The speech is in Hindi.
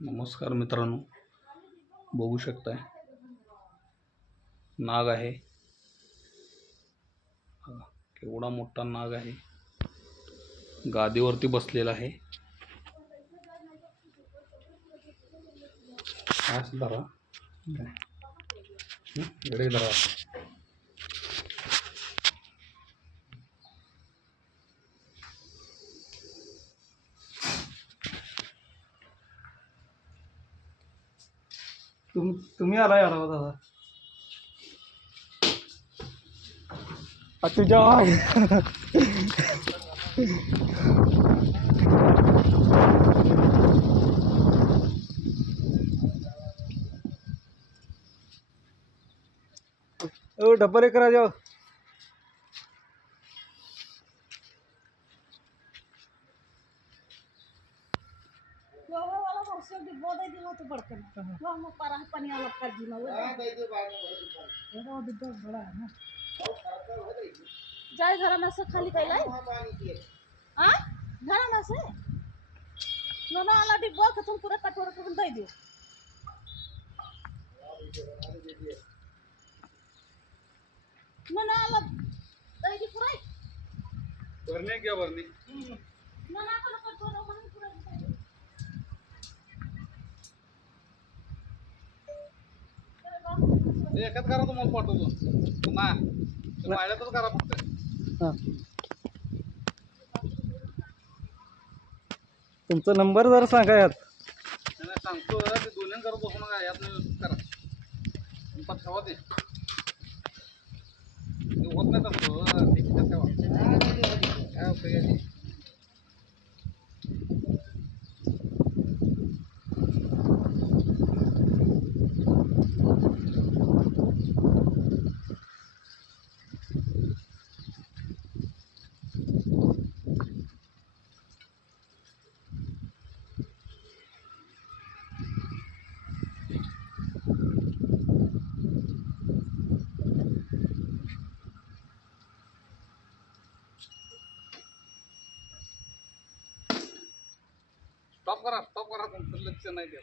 नमस्कार मित्रांनो बघू शकताय नाग आहे. बघा, केवढा मोठा नाग आहे. गादीवरती बसलेला आहे. हा धरा हं, इकडे धरा तुम तुम्ही आलाय आरावा दादा आ, तुझ्या वो डिब्बा बड़ा है ना। जाए घर में से खाली कैला हाँ। घर में से? नोना वाला डिब्बा के तुम पूरा कटोरा के दे दियो। भरणे घ्या भरणे? एकाच करा तुम्हाला पाठवतो. ना माझ्यातच करा फक्त. हां. तुमचा नंबर जरा सांगा यात. सांगतो ते दोन्ही करत बसू नका यात व्यवस्थित करा. तुमचा ठेवा ते. स्टॉप करा स्टॉप करा तुमचं लक्ष नाही द्या